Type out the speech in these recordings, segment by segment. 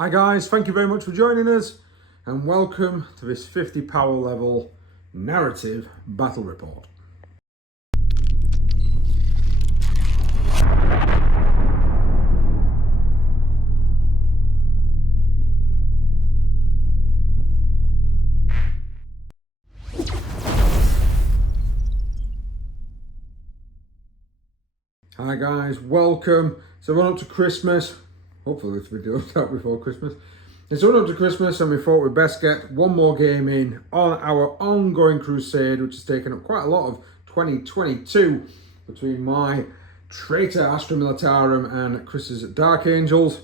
Hi guys, thank you very much for joining us and welcome to this 50 power level narrative battle report. Hi guys, welcome. So we're up to Christmas. Hopefully this video will start before Christmas. It's run up to Christmas and we thought we'd best get one more game in on our ongoing Crusade, which has taken up quite a lot of 2022 between my traitor Astra Militarum and Chris's Dark Angels.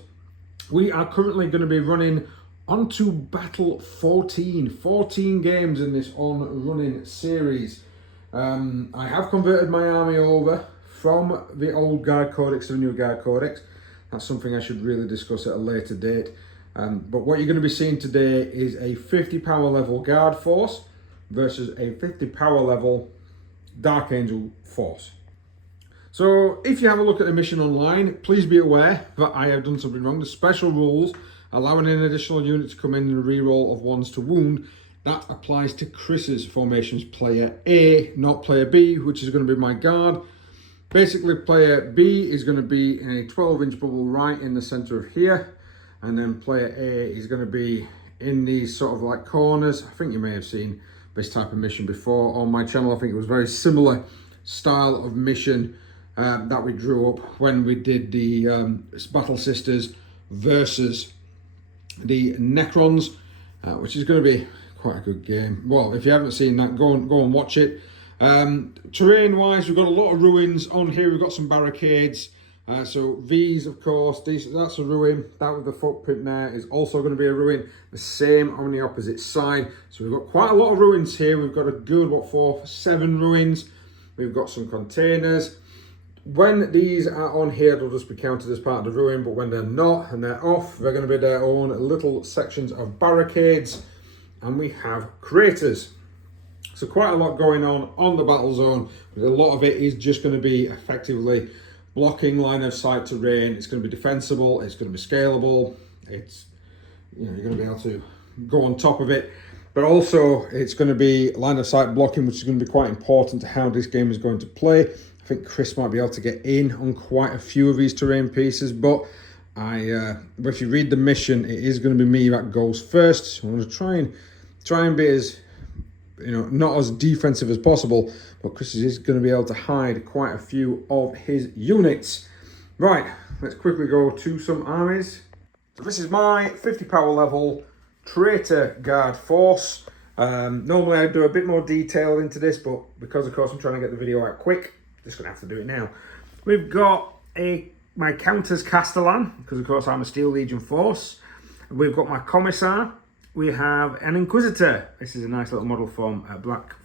We are currently going to be running onto battle 14 games in this on-running series. I have converted my army over from the old Guard Codex to the new Guard Codex. That's something I should really discuss at a later date. But what you're going to be seeing today is a 50 power level Guard force versus a 50 power level Dark Angel force. So if you have a look at the mission online, please be aware that I have done something wrong. The special rules allowing an additional unit to come in and a reroll of 1s to wound, that applies to Chris's formations, player A, not player B, which is going to be my Guard. Basically, player B is going to be in a 12-inch bubble right in the center of here. And then player A is going to be in these sort of like corners. I think you may have seen this type of mission before on my channel. I think it was very similar style of mission that we drew up when we did the Battle Sisters versus the Necrons, which is going to be quite a good game. Well, if you haven't seen that, go and watch it. Terrain wise, we've got a lot of ruins on here. We've got some barricades, so these of course, that's a ruin. That with the footprint there is also going to be a ruin. The same on the opposite side, so we've got quite a lot of ruins here. We've got a good 7 ruins. We've got some containers. When these are on here, they'll just be counted as part of the ruin, but when they're not and they're off, they're going to be their own little sections of barricades. And we have craters. So quite a lot going on the battle zone. A lot of it is just going to be effectively blocking line of sight terrain. It's going to be defensible. It's going to be scalable. It's, you're going to be able to go on top of it. But also it's going to be line of sight blocking, which is going to be quite important to how this game is going to play. I think Chris might be able to get in on quite a few of these terrain pieces, but if you read the mission, it is going to be me that goes first. So I'm going to try and be as, not as defensive as possible, but Chris is going to be able to hide quite a few of his units. Right, let's quickly go to some armies. So this is my 50 power level Traitor Guard force. Normally I'd do a bit more detail into this, but because of course I'm trying to get the video out quick, just going to have to do it now. We've got my Countess Castellan, because of course I'm a Steel Legion force. We've got my Commissar. We have an Inquisitor. This is a nice little model from not Black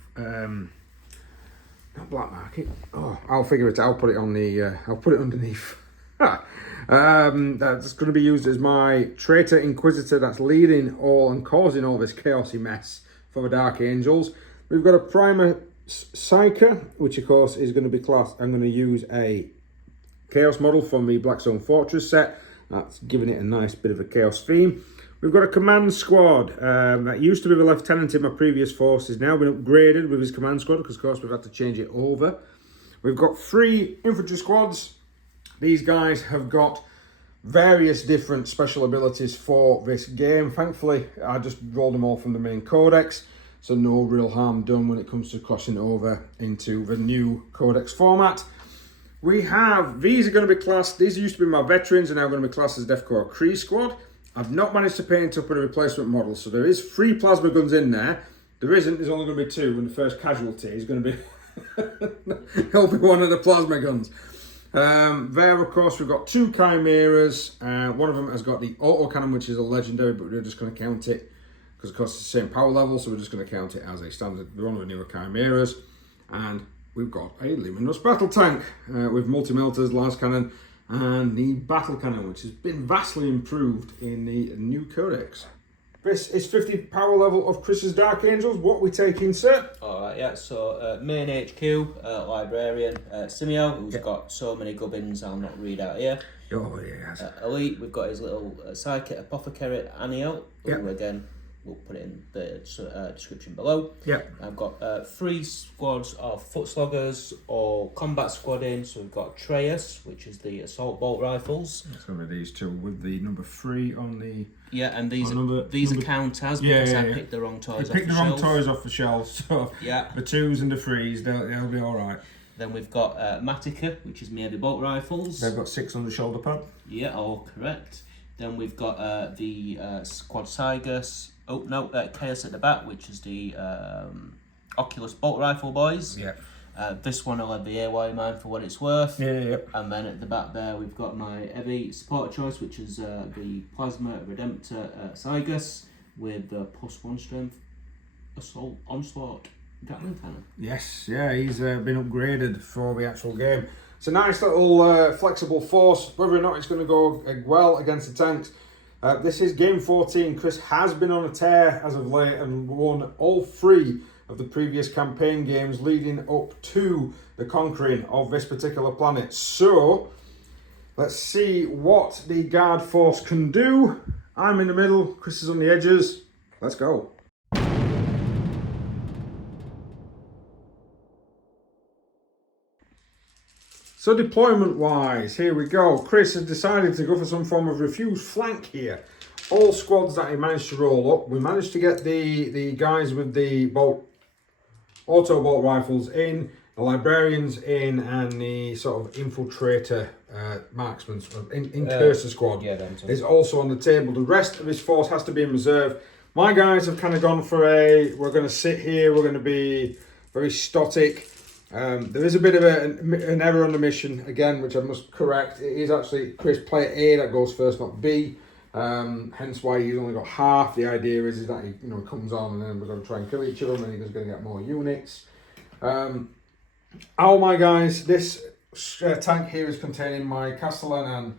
Market. Oh, I'll figure it out. I'll put it on the. I'll put it underneath. That's going to be used as my Traitor Inquisitor. That's leading all and causing all this chaosy mess for the Dark Angels. We've got a Primer Psyker, which of course is going to be classed. I'm going to use a Chaos model from the Blackstone Fortress set. That's giving it a nice bit of a Chaos theme. We've got a command squad that used to be the lieutenant in my previous force, has now been upgraded with his command squad because of course we've had to change it over. We've got 3 infantry squads. These guys have got various different special abilities for this game. Thankfully, I just rolled them all from the main codex, so no real harm done when it comes to crossing over into the new codex format. We have, these are going to be classed, these used to be my veterans, are now going to be classed as Defcor Kree squad. I've not managed to paint up a replacement model, so there is 3 plasma guns in there. There isn't, there's only going to be 2, and the first casualty is going to be, it'll be one of the plasma guns. There, of course, we've got 2 chimeras. One of them has got the autocannon, which is a legendary, but we're just going to count it because, of course, it's the same power level, so we're just going to count it as a standard. One of the newer chimeras. And we've got a Luminous battle tank with multi-militars, las cannon, and the battle cannon, which has been vastly improved in the new codex. This is 50 power level of Chris's Dark Angels. What we take in, sir? Alright, yeah, so main HQ, Librarian, Simeo, who's got so many gubbins I'll not read out here. Oh, yes. Elite, we've got his little psychic apothecary Aniel, who Yep. again, we'll put it in the description below. Yep. I've got 3 squads of foot sloggers or combat squad in. So we've got Atreus, which is the assault bolt rifles. It's going to be these two with the number 3 on the... Yeah, and these number, are counters because I picked the wrong toys off the shelf. Picked the wrong toys off the shelf, so yeah. the 2s and the 3s, they'll be all right. Then we've got Matica, which is my heavy bolt rifles. They've got 6 on the shoulder pad. Yeah, all correct. Then we've got the Squad Sigus. Oh no, Chaos at the back, which is the Oculus bolt rifle boys. Yeah. This one I'll have the AY mine for what it's worth. Yeah. And then at the back there we've got my heavy supporter choice, which is the Plasma Redemptor Sigus with the +1 strength assault onslaught Gatling cannon. Yes, yeah, he's been upgraded for the actual game. It's a nice little flexible force. Whether or not it's going to go well against the tanks. This is game 14. Chris has been on a tear as of late and won all 3 of the previous campaign games leading up to the conquering of this particular planet. So, let's see what the guard force can do. I'm in the middle, Chris is on the edges. Let's go. So deployment wise, here we go. Chris has decided to go for some form of refused flank here. All squads that he managed to roll up. We managed to get the guys with the auto bolt rifles in, the librarians in, and the sort of infiltrator marksmen in Cursor squad is also on the table. The rest of his force has to be in reserve. My guys have kind of gone for we're going to sit here, we're going to be very static. There is a bit of an error on the mission, again, which I must correct. It is actually Chris player A that goes first, not B. Hence why he's only got half. The idea is that he comes on and then we're going to try and kill each of them and he's going to get more units. All my guys, this tank here is containing my Castellan and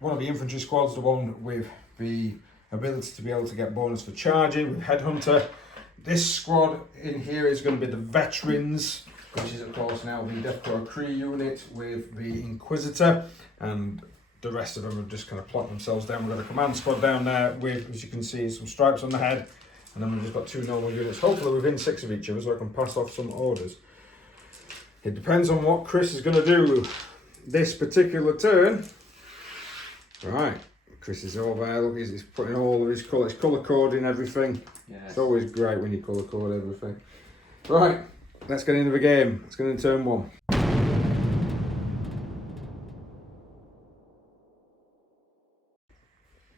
one of the infantry squads, the one with the ability to be able to get bonus for charging with Headhunter. This squad in here is going to be the veterans, which is of course now the Death Corps Cree unit with the Inquisitor, and the rest of them have just kind of plopped themselves down. We've got a command squad down there with, as you can see, some stripes on the head, and then we've just got 2 normal units, hopefully within 6 of each other, so I can pass off some orders. It depends on what Chris is going to do this particular turn. Right, Chris is over there, look, he's putting all of his colour coding everything. Yes. It's always great when you colour code everything. Right. Let's get into the game. Let's get into turn 1.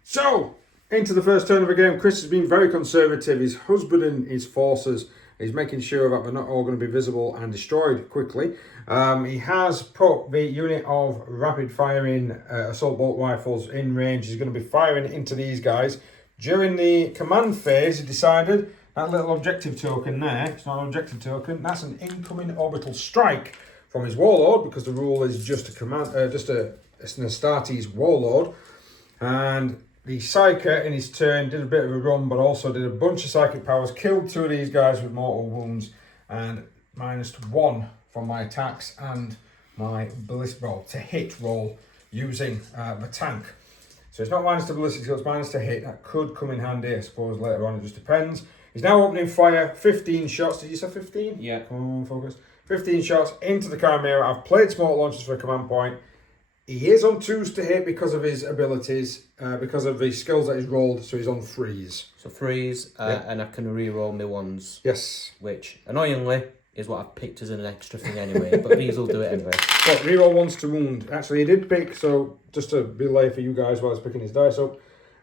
So, into the first turn of the game. Chris has been very conservative. He's husbanding his forces. He's making sure that they're not all going to be visible and destroyed quickly. He has put the unit of rapid firing assault bolt rifles in range. He's going to be firing into these guys. During the command phase, he decided that little objective token there, it's not an objective token, that's an incoming orbital strike from his warlord, because the rule is just an Astartes warlord. And the Psyker in his turn did a bit of a run, but also did a bunch of psychic powers, killed 2 of these guys with mortal wounds, and -1 from my attacks and my ballistic roll to hit roll using the tank. So it's not minus to ballistic, so it's minus to hit. That could come in handy, I suppose, later on. It just depends. He's now opening fire, 15 shots. Did you say 15? Yeah. Come on, focus. 15 shots into the Chimera. I've played smoke launchers for a command point. He is on 2s to hit because of his abilities, because of the skills that he's rolled, so he's on 3s. So 3s, and I can re-roll my 1s. Yes. Which, annoyingly, is what I've picked as an extra thing anyway, but these will do it anyway. But reroll 1s to wound. Actually, he did pick, so just to relay for you guys while he's picking his dice up,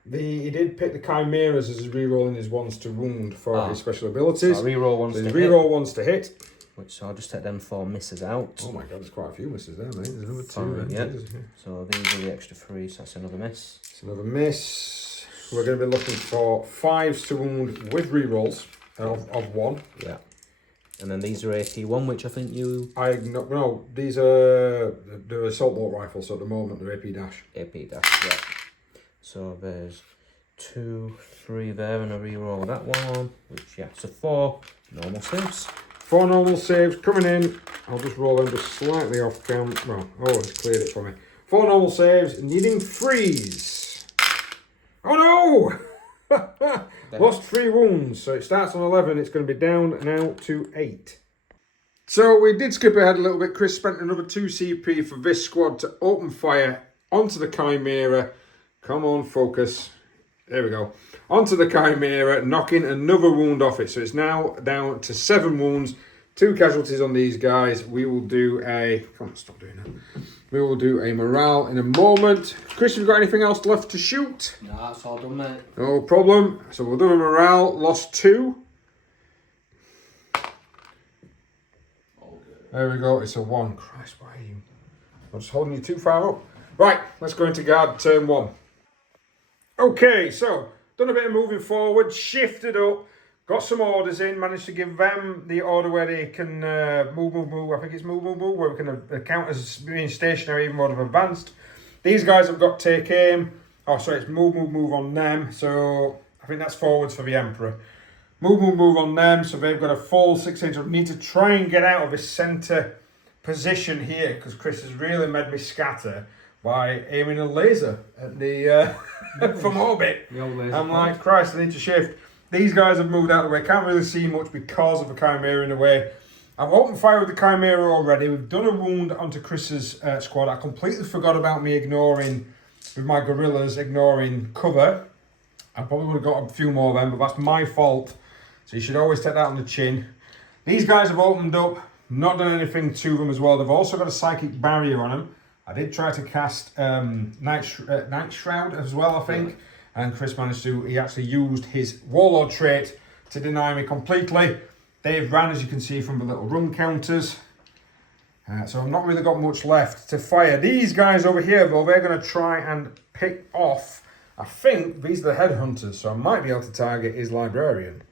he did pick the Chimeras as re-rolling his 1s to wound for his special abilities. So re-roll 1s to hit. Re-roll 1s to hit. Which, so I'll just take them 4 misses out. Oh my god, there's quite a few misses there, mate. There's another 2. Yeah. So these are the extra 3, so that's another miss. It's another miss. We're going to be looking for 5s to wound with re-rolls of 1. Yeah. And then these are AP1, which I think you... No, these are the assault bolt rifles, so at the moment they're AP dash. AP dash, yeah. So there's 2, 3 there, and I re-roll that one, which, yeah, so 4 normal saves. 4 normal saves coming in. I'll just roll them just slightly off cam. Well, oh, it's cleared it for me. 4 normal saves, needing freeze. Oh no! Lost 3 wounds, so it starts on 11. It's going to be down now to 8. So we did skip ahead a little bit. Chris spent another 2 CP for this squad to open fire onto the Chimera. Come on, focus. There we go. Onto the Chimera, knocking another wound off it. So it's now down to 7 wounds. 2 casualties on these guys. We will do a... Come on, stop doing that. We will do a morale in a moment. Chris, have you got anything else left to shoot? No, that's all done, mate. No problem. So we'll do a morale. Lost 2. There we go. It's a 1. Christ, why are you... I'm just holding you too far up. Right, let's go into guard turn 1. Okay, so done a bit of moving forward, shifted up, got some orders in, managed to give them the order where they can move. I think it's move, where we can count as being stationary even though they've advanced. These guys have got take aim. Oh, sorry, it's move on them. So I think that's forwards for the Emperor. Move on them. So they've got a full 6 inch. I need to try and get out of this centre position here because Chris has really made me scatter by aiming a laser at the from orbit. I'm like, Christ, I need to shift. These guys have moved out of the way. Can't really see much because of the Chimera in the way. I've opened fire with the Chimera already. We've done a wound onto Chris's squad. I completely forgot about me ignoring, with my guerrillas, ignoring cover. I probably would have got a few more then, but that's my fault. So you should always take that on the chin. These guys have opened up, not done anything to them as well. They've also got a psychic barrier on them. I did try to cast Night Shroud as well, I think. And Chris managed to, he actually used his Warlord trait to deny me completely. They've ran, as you can see, from the little run counters. So I've not really got much left to fire. These guys over here, though, they're going to try and pick off, I think these are the headhunters, so I might be able to target his Librarian.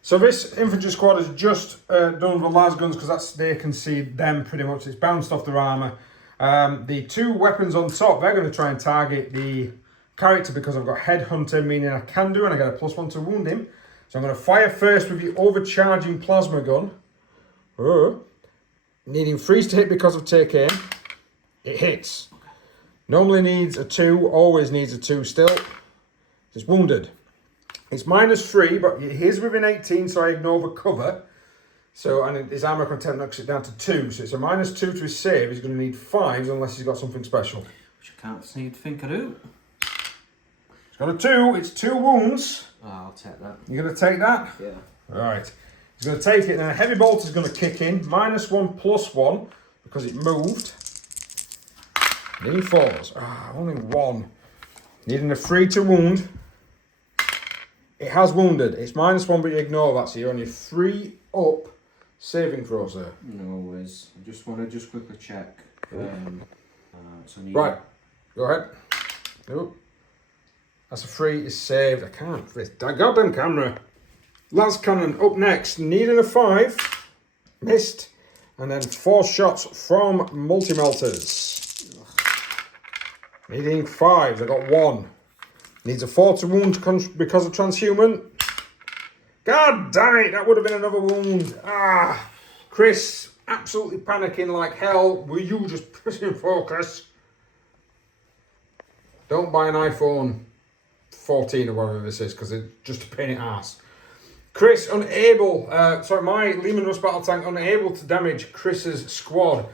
So this infantry squad has just done the las guns because they can see them pretty much. It's bounced off their armour. The 2 weapons on top, they're going to try and target the character because I've got Headhunter, meaning I can do, and I get a +1 to wound him. So I'm going to fire first with the overcharging plasma gun. Needing freeze to hit because of take aim. It hits. Normally needs a 2, always needs a 2 still. It's wounded. It's -3, but he is within 18, so I ignore the cover. So, and his armor content knocks it down to 2. So it's a -2 to his save. He's going to need 5s unless he's got something special. Which I can't seem to think I do. He's got a 2. It's 2 wounds. Oh, I'll take that. You're going to take that? Yeah. Right. He's going to take it. Now, a heavy bolt is going to kick in. -1 +1 because it moved. Needing 4s. Only 1. Needing a 3 to wound. It has wounded. It's -1, but you ignore that. So you're only 3 up. Saving throw, sir. No worries. I just want to quickly check. So right. Go ahead. Nope. That's a 3. Is saved. I can't. This goddamn camera. Las Cannon up next. Needing a 5. Missed. And then 4 shots from multi-melters. Needing 5s. I got 1. Needs a 4 to wound because of transhuman. God damn it, that would have been another wound. Chris, absolutely panicking like hell. Will you just press in focus? Don't buy an iPhone 14 or whatever this is, because it's just a pain in the ass. Chris, unable, my Lehman Russ battle tank, unable to damage Chris's squad.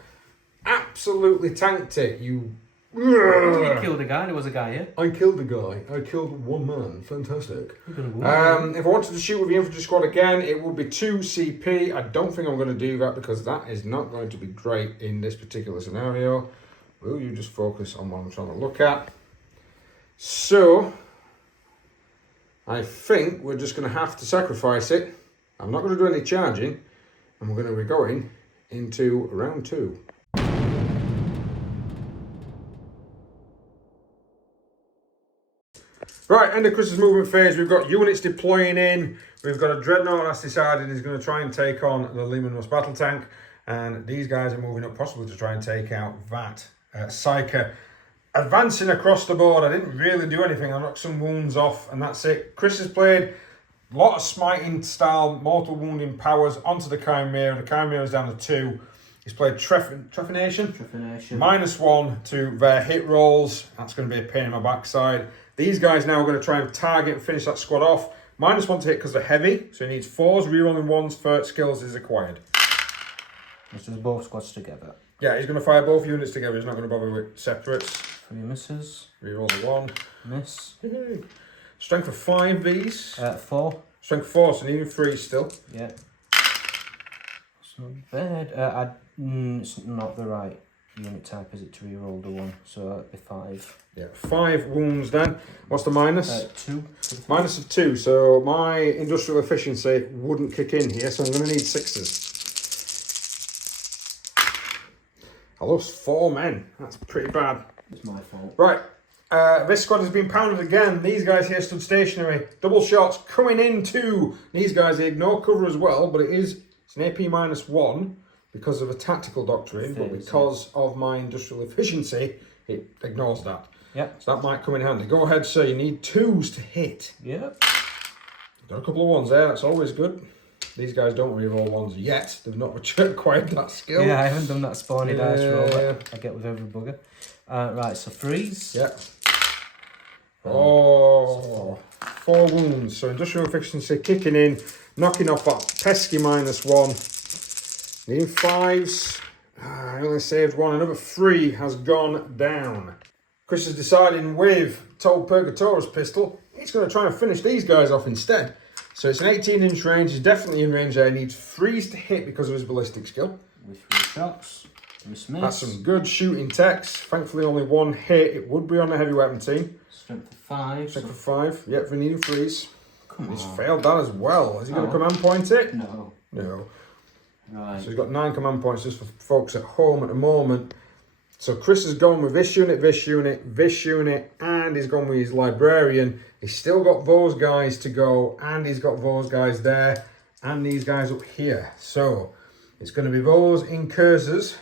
Absolutely tanked it, you... You killed a guy, there was a guy here. I killed a guy. I killed 1 man. Fantastic. If I wanted to shoot with the infantry squad again, it would be 2 CP. I don't think I'm going to do that because that is not going to be great in this particular scenario. Will you just focus on what I'm trying to look at? So, I think we're just going to have to sacrifice it. I'm not going to do any charging. And we're going to be going into round 2. Right, end of Chris's movement phase. We've got units deploying in. We've got a Dreadnought that's decided he's going to try and take on the Lehman Russ battle tank. And these guys are moving up possibly to try and take out that Psyker. Advancing across the board. I didn't really do anything. I knocked some wounds off and that's it. Chris has played a lot of smiting style, mortal wounding powers onto the Chimera. The Chimera's down to 2. He's played Trephination. Trephination. -1 to their hit rolls. That's going to be a pain in my backside. These guys now are going to try and target and finish that squad off. -1 to hit because they're heavy, so he needs 4s, rerolling 1s for skills is acquired. This is both squads together. Yeah, he's going to fire both units together. He's not going to bother with separates. 3 misses. Reroll the 1. Miss. Strength of 5 these. 4. Strength 4, so needing 3 still. Yeah. It's not bad. It's not the right unit type, is it, to reroll the 1? So that'd be 5. Yeah, 5 wounds then. What's the minus? 2. Minus of 2, so my industrial efficiency wouldn't kick in here, so I'm going to need 6s. I lost 4 men. That's pretty bad. It's my fault. Right, this squad has been pounded again. These guys here stood stationary. Double shots coming in too. These guys, they ignore cover as well, but it's an AP -1 because of a tactical doctrine, but because of my industrial efficiency, it ignores that. Yeah. So that might come in handy. Go ahead, sir. You need 2s to hit. Yeah. Got a couple of 1s there. That's always good. These guys don't reroll 1s yet. They've not acquired that skill. Yeah, I haven't done that spawny dice roll Yeah. I get with every bugger. Right, so 3s. Yeah. Oh, 4 wounds. So industrial efficiency kicking in, knocking off that pesky -1. Needing 5s. I only saved 1. Another 3 has gone down. Chris is deciding with Told Purgator's pistol, he's going to try and finish these guys off instead. So it's an 18-inch range. He's definitely in range there. He needs 3s to hit because of his ballistic skill. With 3 shots. Miss. That's some good shooting techs. Thankfully, only 1 hit. It would be on the heavy weapon team. Strength of 5. Strength of 5. Yep, we need 3s. Come He's on. failed that as well. Is he going to command point it? No. No. Right. So he's got 9 command points just for folks at home at the moment. So Chris has gone with this unit, and he's gone with his librarian. He's still got those guys to go, and he's got those guys there, and these guys up here. So it's going to be those incursors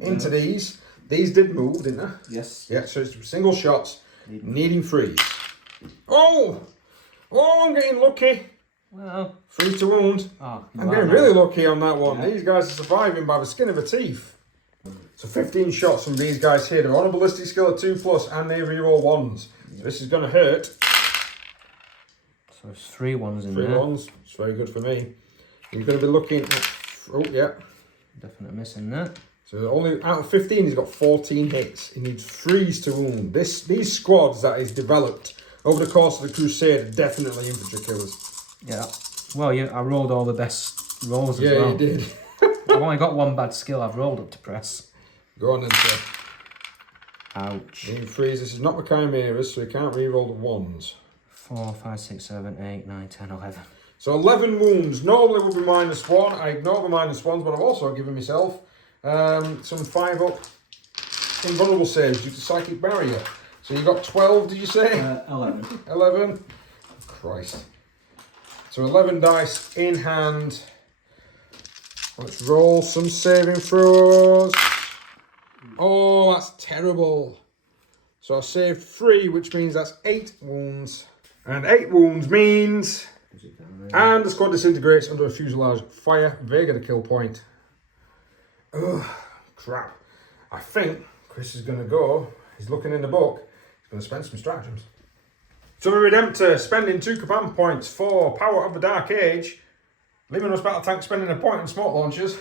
into these. These did move, didn't they? Yes. Yeah, so it's single shots, needing 3s. Oh, I'm getting lucky. Well. 3 to wound. Oh, I'm getting really lucky on that one. Yeah. These guys are surviving by the skin of their teeth. So 15 shots from these guys here. They're on a ballistic skill of 2+, and they reroll 1s. So this is going to hurt. So there's 3 1s in 3 there. 1s. It's very good for me. You're going to be looking at... Oh, yeah. Definite miss in that. So only out of 15, he's got 14 hits. He needs 3s to wound. These squads that he's developed over the course of the Crusade are definitely infantry killers. Yeah. Well, yeah, I rolled all the best rolls as well. Yeah, you did. I've only got 1 bad skill I've rolled up to press. Go on then, sir. Ouch. Needing 3s. This is not the Chimeras, so he can't reroll the 1s. 4, 5, 6, 7, 8, 9, 10, 11. So 11 wounds. Normally would be -1. I ignore the -1s, but I've also given myself some 5-up invulnerable saves due to psychic barrier. So you got 12, did you say? 11. 11. Christ. So 11 dice in hand. Let's roll some saving throws. Oh, that's terrible. So I saved 3, which means that's 8 wounds. And 8 wounds means... And the squad disintegrates under a fuselage fire. They get a kill point. Ugh, crap. I think Chris is going to go. He's looking in the book. He's going to spend some stratagems. So a Redemptor spending 2 command points for Power of the Dark Age. Leaving us battle tank spending a point on smoke launchers.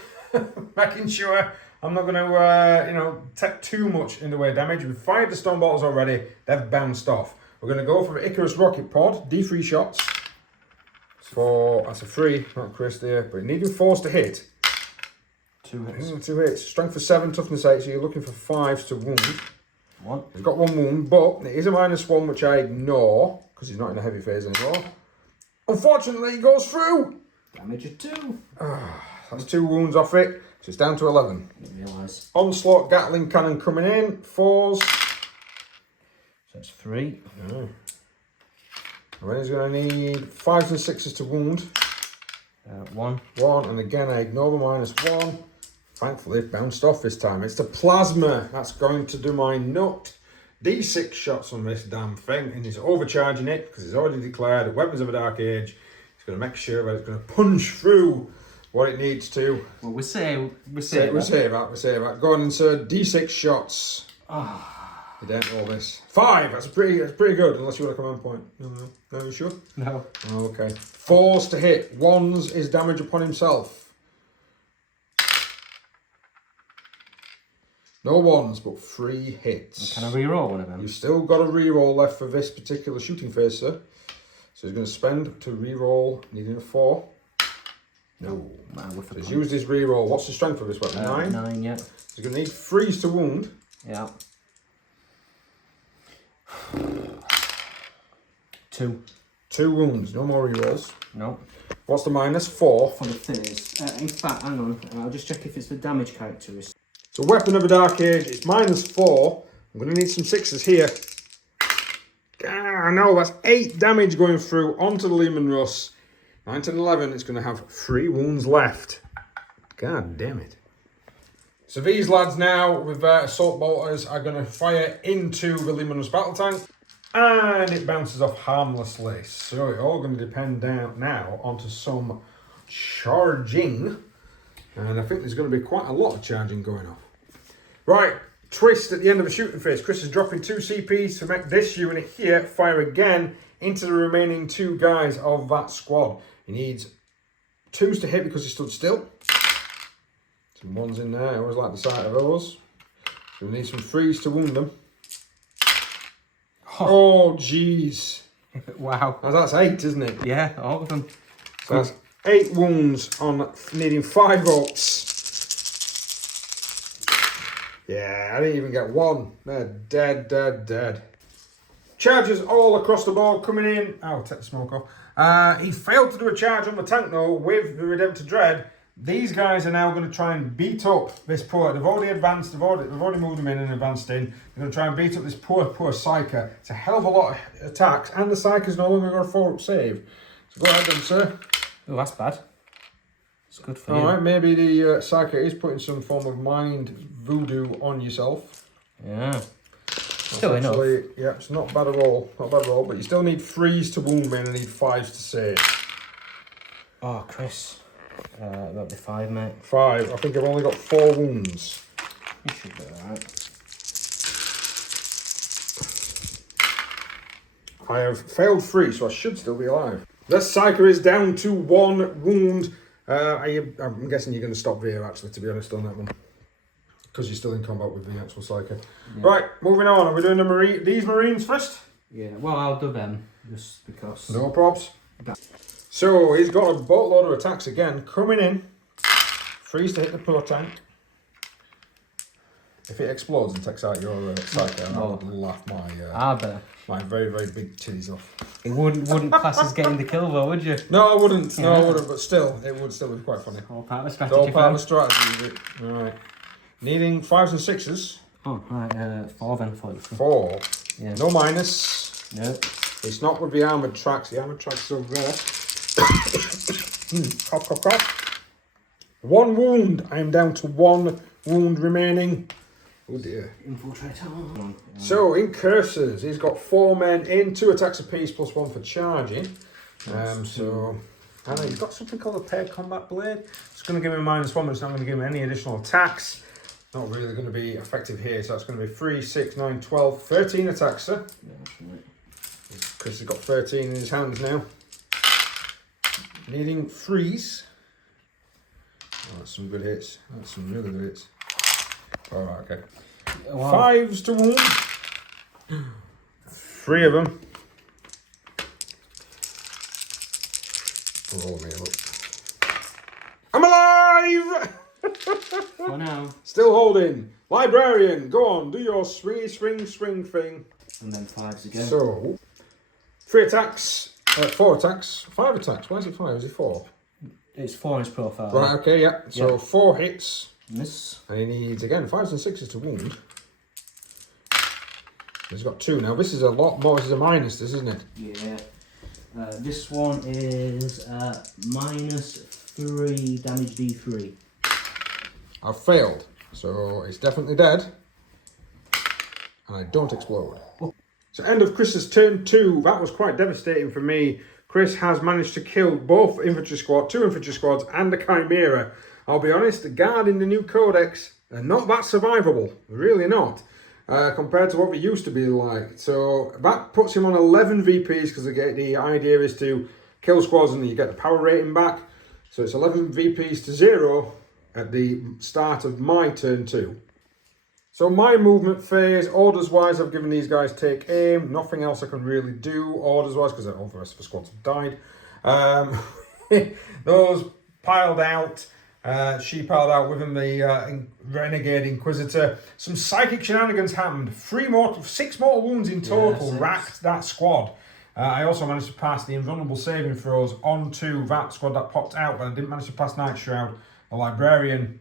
Making sure I'm not going to, take too much in the way of damage. We've fired the stone bottles already. They've bounced off. We're going to go for the Icarus rocket pod. D3 shots. That's a 3, not Chris there. But needing 4s to hit. 2 hits. 2 hits. Strength for 7, toughness 8. So you're looking for 5s to wound. 1. He's got 1 wound, but it is a -1, which I ignore because he's not in a heavy phase anymore. Unfortunately, he goes through. Damage of 2. That's 2 wounds off it, so it's down to 11. Didn't realise. Onslaught Gatling cannon coming in, 4s. So it's 3. And then he's going to need 5s and 6s to wound. 1. 1, and again I ignore the -1. Thankfully, it bounced off this time. It's the plasma that's going to do my nut. D6 shots on this damn thing, and he's overcharging it because he's already declared Weapons of a Dark Age. He's going to make sure that it's going to punch through what it needs to. Well, we say We say that. Go on, insert D6 shots. Ah. You don't know this. 5. That's pretty good. Unless you want a command point. No, you sure? No. Okay. 4s to hit. 1s is damage upon himself. No 1s, but 3 hits. Can I re-roll one of them? You've still got a reroll left for this particular shooting phase, sir. So he's going to spend to reroll, needing a 4. No. So he's used his reroll. What's the strength of this weapon? 9? 9, yeah. He's going to need 3s to wound. Yeah. 2. 2 wounds, no more rerolls. No. What's the minus? 4. For the phase. In fact, hang on. I'll just check if it's the damage characteristic. So weapon of a Dark Age, it's minus 4. I'm going to need some 6s here. No, that's 8 damage going through onto the Lehman Russ. 9 to 11, it's going to have 3 wounds left. God damn it. So these lads now, with their assault bolters, are going to fire into the Lehman Russ battle tank. And it bounces off harmlessly. So it's all going to depend now onto some charging. And I think there's going to be quite a lot of charging going off. Right, twist at the end of the shooting phase. Chris is dropping 2 CPs to make this unit here fire again into the remaining 2 guys of that squad. He needs 2s to hit because he stood still. Some 1s in there. I always like the sight of those. So we need some 3s to wound them. Oh, jeez. Wow. That's 8, isn't it? Yeah, all of them. So that's 8 wounds on needing 5 ups. Yeah, I didn't even get 1. They're dead. Charges all across the board coming in. I'll take the smoke off. He failed to do a charge on the tank though with the Redemptor Dread. These guys are now going to try and beat up this poor. They've already advanced. They've already moved them in and advanced in. They're going to try and beat up this poor Psyker. It's a hell of a lot of attacks, and the Psyker's no longer got a 4-up save. So go ahead then, sir. Oh, that's bad. It's good for you. Alright, maybe the Psyker is putting some form of mind voodoo on yourself. Yeah. Still enough. Yeah, it's not bad at all. Not bad at all, but you still need 3s to wound me and I need 5s to save. Oh, Chris. That'll be 5, mate. 5. I think I've only got 4 wounds. You should be alright. I have failed 3, so I should still be alive. This Psyker is down to 1 wound. I'm guessing you're going to stop there, actually, to be honest, on that one. Because you're still in combat with the actual Psyker. Yeah. Right, moving on. Are we doing these Marines first? Yeah, well, I'll do them, just because. No props. So, he's got a boatload of attacks again, coming in. 3s to hit the poor tank. If it explodes and takes out your Psyker, I would laugh my very, very big titties off. It wouldn't class as getting the kill though, would you? No, I wouldn't. No, I wouldn't. But still, it would still be quite funny. All part of the strategy. All part of the strategy, is it? All right. Needing 5s and 6s. Oh, right. 4 then for you. 4. Yeah. No minus. No. It's not with the armoured tracks. The armoured tracks are over there. Cough, cough, cough. 1 wound. I am down to 1 wound remaining. Oh dear. Infiltrator. So, in cursors, he's got 4 men in, 2 attacks apiece plus 1 for charging. So, I know he's got something called a paired combat blade. It's going to give him a -1, but it's not going to give him any additional attacks. Not really going to be effective here, so that's going to be 3, 6, 9, 12, 13 attacks, sir. Yeah, that's right. Chris has got 13 in his hands now. Needing 3s. Oh, that's some good hits. That's some really good hits. Alright, okay. Wow. 5s to wound. 3 of them. Roll me up. I'm alive! For now. Still holding. Librarian, go on, do your swing thing. And then 5s again. So, 3 attacks, 4 attacks, 5 attacks. Why is it 5? Is it 4? It's 4 in his profile. Right, okay, yeah. So, 4 hits. Miss. And he needs, again, 5s and 6s to wound. He's got 2 now. This is a lot more. This is a minus, this, isn't it? Yeah. This one is -3 damage D3. I've failed. So, it's definitely dead. And I don't explode. So end of Chris's turn 2. That was quite devastating for me. Chris has managed to kill both infantry squad, 2 infantry squads, and a Chimera. I'll be honest, the guard in the new codex are not that survivable. Really not. Compared to what they used to be like. So that puts him on 11 VPs because the idea is to kill squads and you get the power rating back. So it's 11 VPs to 0 at the start of my turn 2. So my movement phase, orders-wise, I've given these guys take aim. Nothing else I can really do orders-wise because all the rest of the squads have died. Those piled out. She piled out with him, the Renegade Inquisitor. Some psychic shenanigans happened. 6 mortal wounds in total racked that squad. I also managed to pass the invulnerable saving throws onto that squad that popped out, but I didn't manage to pass Night Shroud. The Librarian,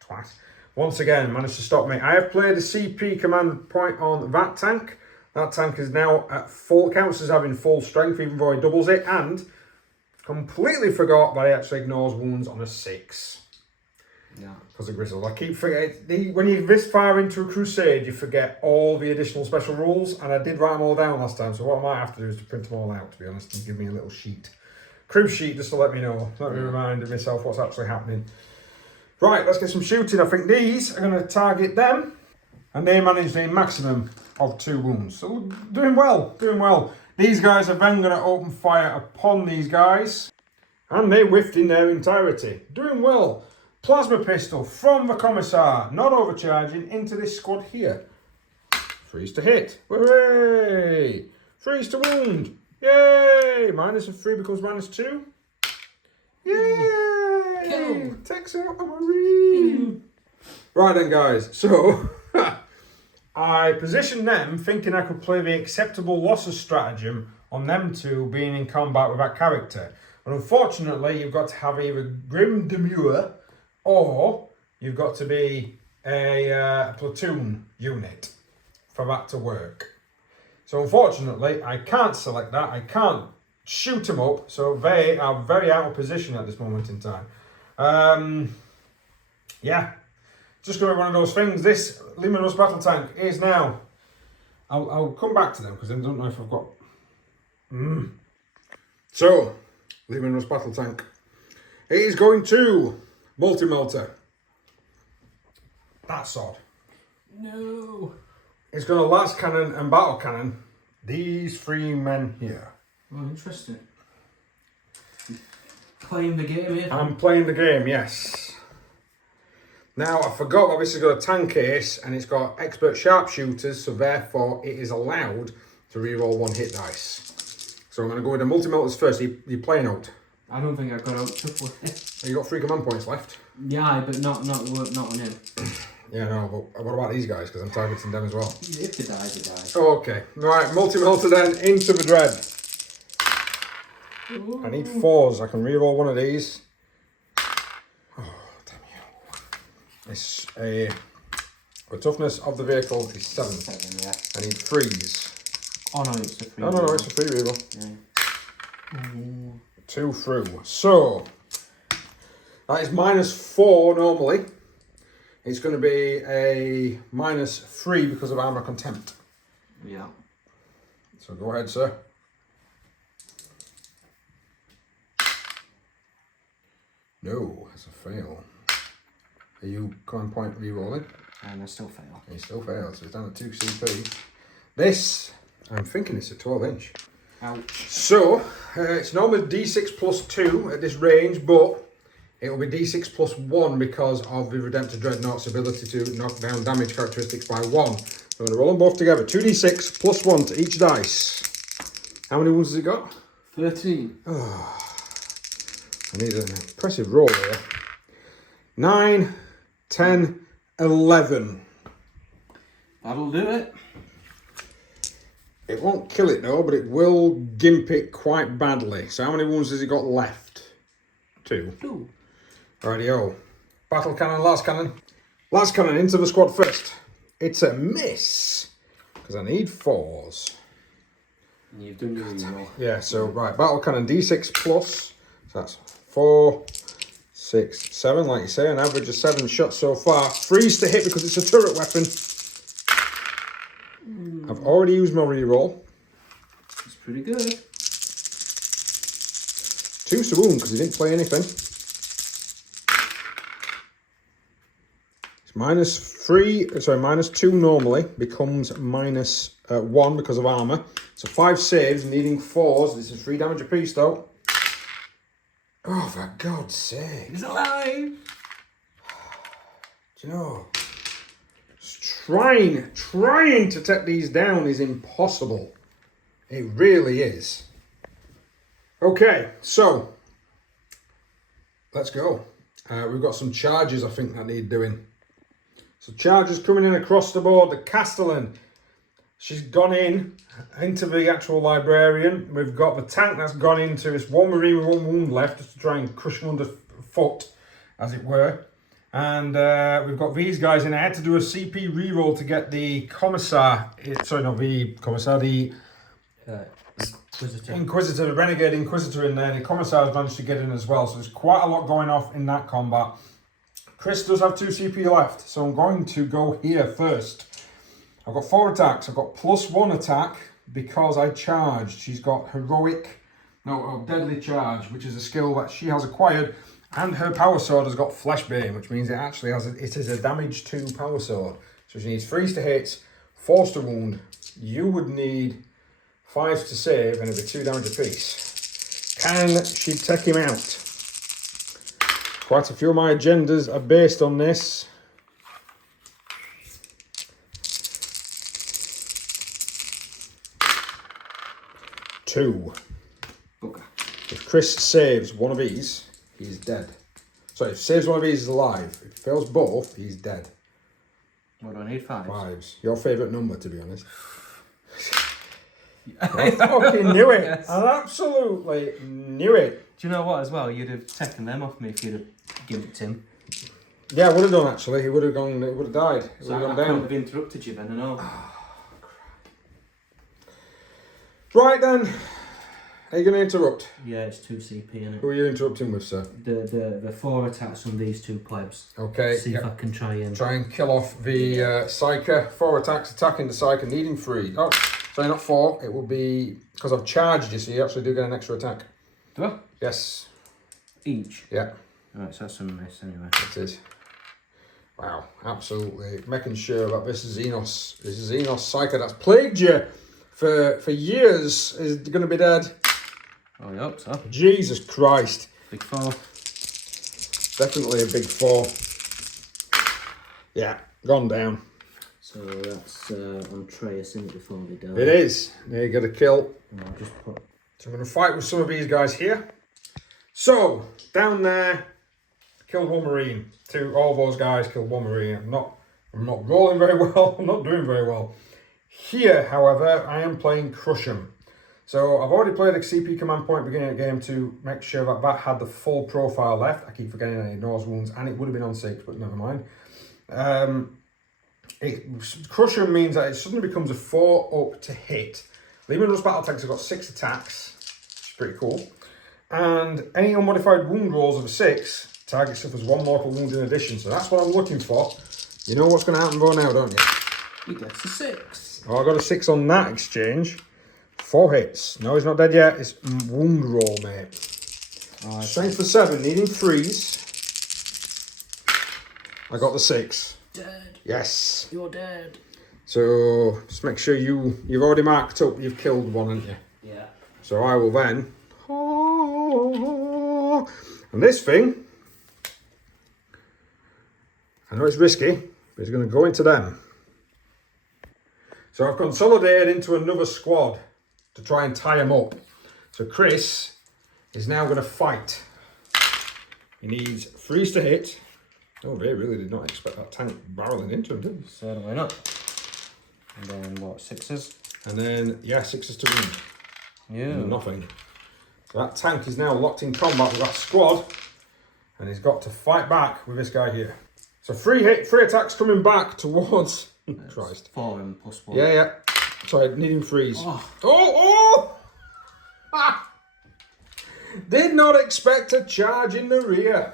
twice, once again managed to stop me. I have played a CP command point on that tank. That tank is now at full, counts as having full strength, even though he doubles it, and completely forgot that he actually ignores wounds on a 6. Yeah. Because of Grizzled. I keep forgetting, when you're this far into a Crusade, you forget all the additional special rules, and I did write them all down last time, so what I might have to do is to print them all out, to be honest, and give me a little sheet. Crew sheet, just to let me know. Let me remind myself what's actually happening. Right, let's get some shooting. I think these are going to target them, and they managed a maximum of 2 wounds. So doing well, doing well. These guys are then going to open fire upon these guys, and they whiffed in their entirety. Doing well. Plasma pistol from the Commissar, not overcharging, into this squad here. Freeze to hit. Hooray! Freeze to wound. Yay! -3 becomes -2. Yay! Kill. Takes out a Marine. Right then, guys. So I positioned them thinking I could play the acceptable losses stratagem on them 2 being in combat with that character. And unfortunately, you've got to have either Grim Demure or you've got to be a platoon unit for that to work. So unfortunately, I can't select that. I can't shoot them up. So they are very out of position at this moment in time. Yeah, just going to be one of those things. This Luminous Battle Tank is now... I'll come back to them because I don't know if I've got... So, Luminous Battle Tank. It is going to Multi-Melter. That sword. No. It's going to Last Cannon and Battle Cannon. These 3 men here. Oh, interesting. Playing the game here. I'm playing the game, yes. Now, I forgot that this has got a tank ace and it's got expert sharpshooters, so therefore it is allowed to reroll 1 hit dice. So I'm going to go with the multi-melters first. You're playing out. I don't think I got out triple. You got 3 command points left. Yeah, but not on him. Yeah, no, but what about these guys? Because I'm targeting them as well. If they die, they die. Okay, right, multi-melter then into the dread. Ooh. I need 4s. I can reroll 1 of these. Oh, damn you. It's the toughness of the vehicle is 7. 7, yeah. I need 3s. Oh no, it's a 3. No, it's a 3 reroll. Yeah. 2 through. So, that is -4 normally. It's going to be a -3 because of armor contempt. Yeah. So go ahead, sir. No, that's a fail. Are you command point re-rolling? And I still fail. You still fail, so it's down at 2 CP. This, I'm thinking it's a 12-inch. Ouch. So, it's normally D6 plus 2 at this range, but it will be D6 plus 1 because of the Redemptor Dreadnought's ability to knock down damage characteristics by 1. So I'm going to roll them both together. 2D6 plus 1 to each dice. How many wounds has it got? 13. Oh, I need an impressive roll here. 9, 10, 11. That'll do it. It won't kill it though, but it will gimp it quite badly. So how many wounds has it got left? 2. 2. Rightio. Battle cannon, last cannon. Last cannon into the squad first. It's a miss. Because I need 4s. And you've done your reroll. Yeah, so right, battle cannon D6 plus. So that's 4, 6, 7, like you say, an average of 7 shots so far. Freeze to hit because it's a turret weapon. I've already used my reroll. It's pretty good. 2 to wound because he didn't play anything. It's -2 normally, becomes -1 because of armour. So 5 saves, needing 4s. This is 3 damage apiece though. Oh, for God's sake. He's alive! Do you know, trying to take these down is impossible. It really is. Okay, so let's go. We've got some charges I think that need doing. So charges coming in across the board. The Castellan, she's gone into the actual librarian. We've got the tank that's gone into this 1 marine with 1 wound left, just to try and crush him underfoot, as it were. And we've got these guys in. I had to do a CP reroll to get the commissar. Sorry, not the commissar. The Inquisitor, the Renegade Inquisitor in there. The Commissar's managed to get in as well. So there's quite a lot going off in that combat. Chris does have 2 CP left, so I'm going to go here first. I've got 4 attacks. I've got +1 attack because I charged. She's got deadly charge, which is a skill that she has acquired. And her power sword has got fleshbane, which means it actually it is a damage 2 power sword. So she needs 3s to hit, 4s to wound. You would need 5s to save, and it'll be 2 damage apiece. Can she take him out? Quite a few of my agendas are based on this. 2. Okay. If Chris saves one of these, he's dead. Sorry, if saves one of these, he's alive. If he fails both, he's dead. What do I need? 5? 5s. Your favourite number, to be honest. I fucking knew it. Yes. I absolutely knew it. Do you know what as well? You'd have taken them off me if you'd have gimped him. Yeah, I would have done actually. He would have gone. It would have died. It So would have I gone couldn't down. have interrupted you then, I know. Right then. Are you going to interrupt? Yeah, it's 2 CP in it. Who are you interrupting with, sir? The 4 attacks on these 2 plebs. Okay. See if I can try and... Try and kill off the Psyker. 4 attacks attacking the Psyker, needing 3. Oh, sorry, not 4. It will be because I've charged you, so you actually do get an extra attack. Do I? Yes. Each? Yeah. Alright, so that's a miss anyway. It is. Wow, absolutely. Making sure that this Xenos Psyker that's plagued you for years is going to be dead. Oh, I hope so. Jesus Christ. Big 4. Definitely a big 4. Yeah, gone down. So that's on Trey, isn't it, before they die? It is. There you got a kill. And I'll just put... So I'm going to fight with some of these guys here. So, down there, killed 1 Marine. All those guys killed 1 Marine. I'm not rolling very well. I'm not doing very well. Here, however, I am playing Crush 'em. So I've already played a CP command point beginning of the game to make sure that that had the full profile left. I keep forgetting I ignores wounds, and it would have been on 6, but never mind. Crush 'em means that it suddenly becomes a 4 up to hit. Lehman Russ battle tanks have got 6 attacks, which is pretty cool. And any unmodified wound rolls of a 6, target suffers 1 mortal wound in addition. So that's what I'm looking for. You know what's going to happen now, don't you? He gets a 6. Oh, I got a 6 on that exchange. 4 hits. No, he's not dead yet. It's wound roll, mate. Oh, Strength for 7, needing 3s. I got the 6. Dead. Yes. You're dead. So just make sure you've already marked up. You've killed 1, haven't you? Yeah. So I will then. And this thing, I know it's risky, but it's going to go into them. So I've consolidated into another squad to try and tie him up. So Chris is now going to fight. He needs 3s to hit. Oh, they really did not expect that tank barreling into him, did they? Certainly not. And then what, 6s? And then, yeah, 6s to wound. Yeah. And nothing. So that tank is now locked in combat with that squad. And he's got to fight back with this guy here. So 3 attacks coming back towards... Christ. 4 and plus 1. Yeah, yeah. Sorry, needing 3s. Oh. Oh! Ah! Did not expect a charge in the rear.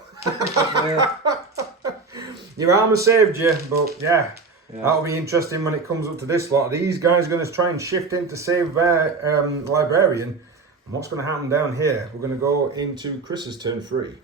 Your armour saved you, but yeah. That'll be interesting when it comes up to this lot. These guys are going to try and shift in to save their librarian. And what's going to happen down here? We're going to go into Chris's turn 3.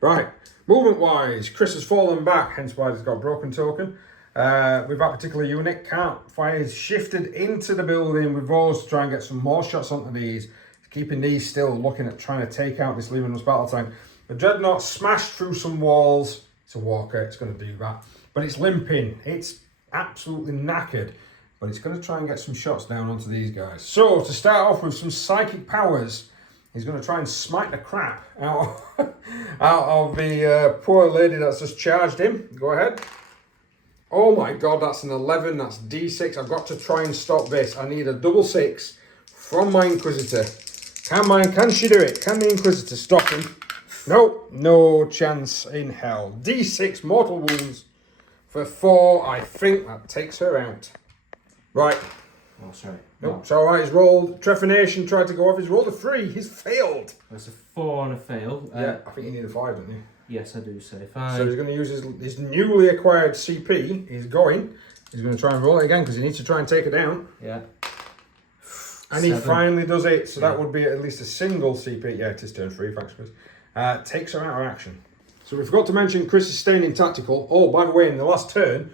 Right, movement-wise, Chris has fallen back, hence why he's got a broken token. With that particular unit, can't fire. He's shifted into the building with those to try and get some more shots onto these. Keeping these still, looking at trying to take out this Luminous battle tank. The Dreadnought smashed through some walls. It's a walker, it's going to do that. But it's limping. It's absolutely knackered. But it's going to try and get some shots down onto these guys. So, to start off with some psychic powers, he's going to try and smite the crap out of the poor lady that's just charged him. Go ahead. Oh my god, that's an 11. That's D6. I've got to try and stop this. I need a double 6 from my Inquisitor. Can she do it? Can the Inquisitor stop him? Nope, no chance in hell. D6 mortal wounds for 4. I think that takes her out. Right. Oh, sorry. Nope, it's alright. He's rolled. Trephination tried to go off. He's rolled a 3. He's failed. That's a 4 and a fail. Yeah, I think you need a 5, don't you? Yes, I do say 5. So he's going to use his newly acquired CP. He's going to try and roll it again because he needs to try and take it down. Yeah. And 7. He finally does it. So that would be at least a single CP. Yeah, it is turn 3, thanks, Chris. Takes her out of action. So we forgot to mention Chris is staying in tactical. Oh, by the way, in the last turn,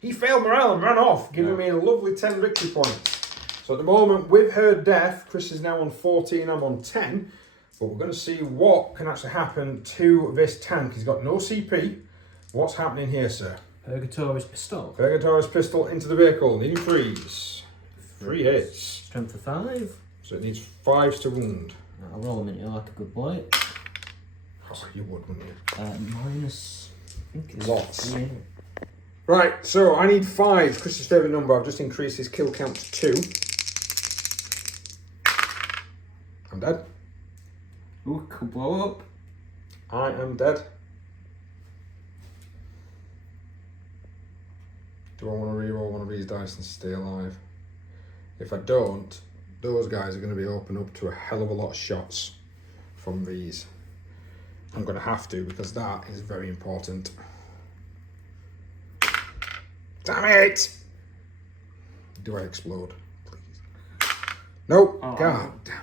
he failed morale and ran off, giving me a lovely 10 victory points. So at the moment, with her death, Chris is now on 14, I'm on 10. But we're going to see what can actually happen to this tank. He's got no CP. What's happening here, sir? Purgatorious Pistol. Purgatorious Pistol into the vehicle. Needing 3s. 3 hits. Strength of 5. So it needs 5s to wound. I'll roll them into like a good boy. Oh, you would, wouldn't you? Minus... I think it's lots. 3. Right, so I need 5. Chris's favourite number. I've just increased his kill count to 2. I'm dead. Ooh, could blow up. I am dead. Do I want to reroll one of these dice and stay alive? If I don't, those guys are going to be open up to a hell of a lot of shots from these. I'm going to have to because that is very important. Damn it! Do I explode? Please. Nope. Oh. God damn you.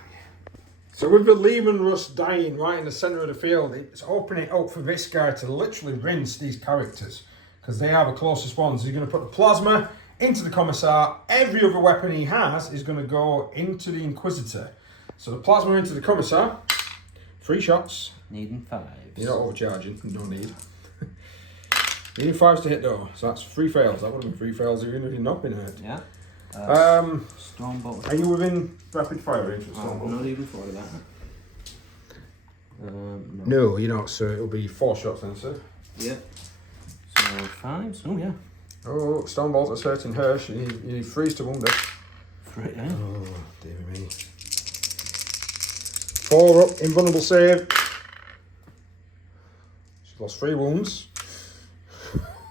So with the Lehman Rust dying right in the centre of the field, it's opening up for this guy to literally rinse these characters because they are the closest ones. He's going to put the plasma into the Commissar. Every other weapon he has is going to go into the Inquisitor. So the plasma into the Commissar. 3 shots. Needing 5s. You're not overcharging. No need. Needing 5s to hit though. So that's 3 fails. That would have been 3 fails even if you've not been hurt. Yeah. Stormbolt. Are you within rapid fire range? I'm not even thought of that. No, you're not, sir. It'll be 4 shots then, sir. Yeah. So 5s. Oh yeah. Oh, Stormbolt is hurting her. You need 3s to wound her. 3. Yeah. Oh, dear me. 4 up, invulnerable save. She's lost 3 wounds.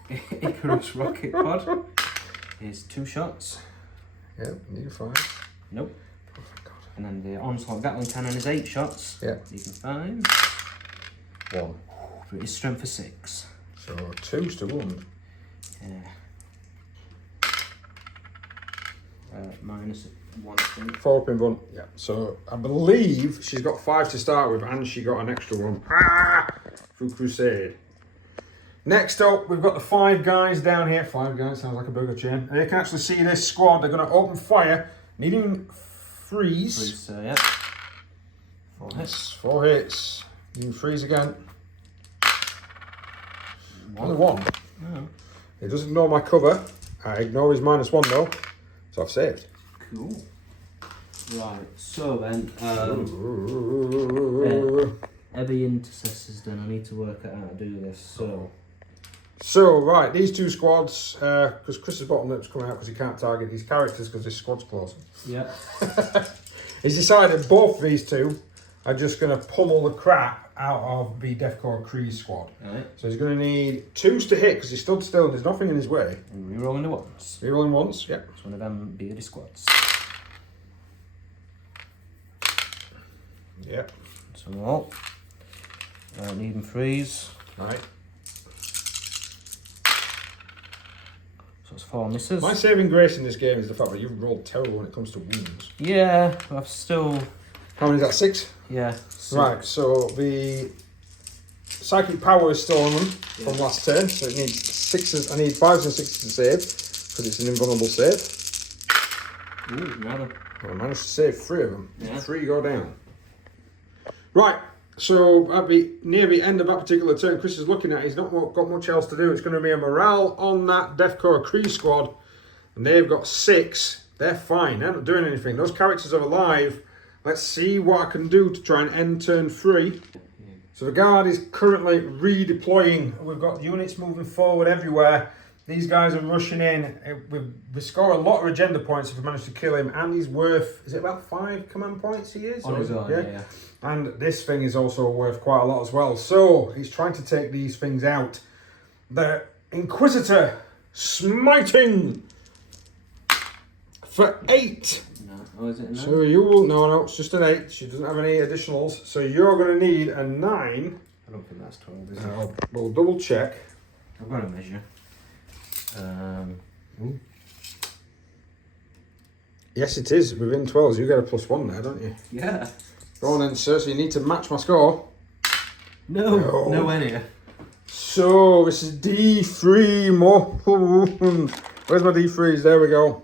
Icarus Rocket Pod is 2 shots. Yeah, need 5. Nope. Oh my god. And then the Onslaught Gatling Cannon is 8 shots. Yeah. Needing 5. 1. It is strength for 6. So 2s to wound. Yeah. Minus 1 thing. 4 up in one. Yeah. So I believe she's got 5 to start with, and she got an extra 1. Through Crusade. Next up, we've got the 5 guys down here. 5 guys sounds like a burger chain. And you can actually see this squad. They're going to open fire, needing 3s. 3s, yeah. 4 hits. 4 hits. Needing 3s again. 1. Only 1. Oh. He doesn't ignore my cover. I ignore his -1 though. So I've saved. Cool. Right, so then, every intercessor's done. I need to work out how to do this. So right, these 2 squads, because Chris's bottom lip's coming out because he can't target these characters because this squad's close. Yeah. He's decided both these 2 are just going to pummel the crap out of the Deathcore Creed squad. Right. So he's going to need 2s to hit because he stood still and there's nothing in his way. And rerolling the 1s. Rerolling 1s, yeah. It's one of them bearded squads. Yeah. So Need and freeze. Right. So it's 4 misses. My saving grace in this game is the fact that you've rolled terrible when it comes to wounds. Yeah, I've still... How many is that? 6? Yeah. 6. Right, so the psychic power is still on them from last turn, so it needs 6s. I need 5s and 6s to save, because it's an invulnerable save. Ooh, rather. Well, I managed to save 3 of them. Yeah. 3 go down. Right, so near the end of that particular turn, Chris is looking at, he's not got much else to do. It's going to be a morale on that Deathcore Kree squad, and they've got 6. They're fine, they're not doing anything. Those characters are alive. Let's see what I can do to try and end turn 3. So the guard is currently redeploying. We've got units moving forward everywhere. These guys are rushing in. We score a lot of agenda points if we manage to kill him, and he's worth, is it about 5 command points he is? On his own, yeah. And this thing is also worth quite a lot as well. So he's trying to take these things out. The Inquisitor smiting for 8. No. Oh, is it a 9? So you will, no, it's just an 8. She doesn't have any additionals. So you're going to need a 9. I don't think that's 12, is it? We'll double check. I've got a measure. Yes, it is. Within 12s, you get a +1 there, don't you? Yeah. Go on then, sir. So you need to match my score. No, nowhere near. So this is D3 more. Where's my D3s? There we go.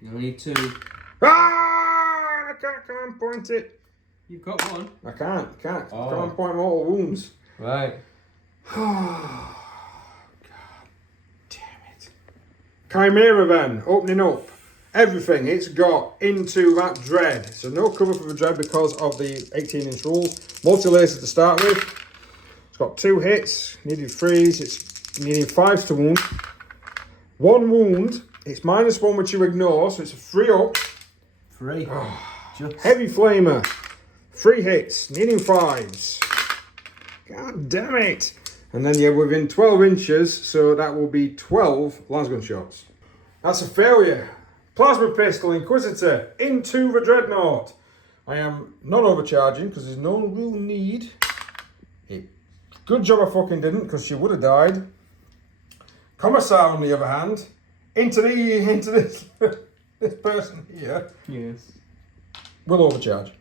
You only need 2. Ah! I can't point it. You've got 1. I can't. Oh. Can't point mortal wounds. Right. God damn it. Chimera then, opening up everything it's got into that dread. So no cover for the dread because of the 18-inch rule. Multi-laser to start with. It's got 2 hits, needed 3s, it's needing 5s to wound. 1 wound, it's -1 which you ignore, so it's a 3 up. 3. Just. Heavy flamer, 3 hits, needing 5s. God damn it. And then you're within 12 inches, so that will be 12 lasgun shots. That's a failure. Plasma pistol, Inquisitor, into the Dreadnought. I am not overcharging because there's no real need. Good job I fucking didn't, because she would have died. Commissar, on the other hand, into this this person here. Yes. Will overcharge.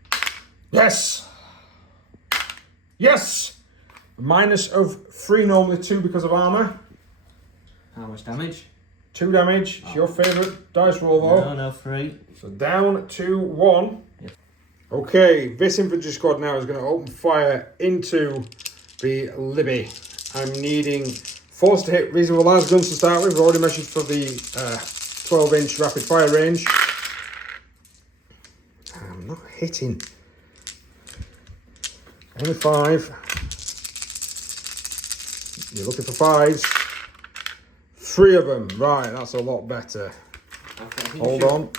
Yes! Yes! -3, normally 2 because of armour. How much damage? 2 damage. It's your favourite dice roll though. No, 3. So down to 1. Yep. Okay, this infantry squad now is going to open fire into the Libby. I'm needing 4s to hit reasonable las guns to start with. We've already measured for the 12-inch rapid fire range. I'm not hitting. Only 5. You're looking for 5s. 3 of them. Right, that's a lot better. Hold on.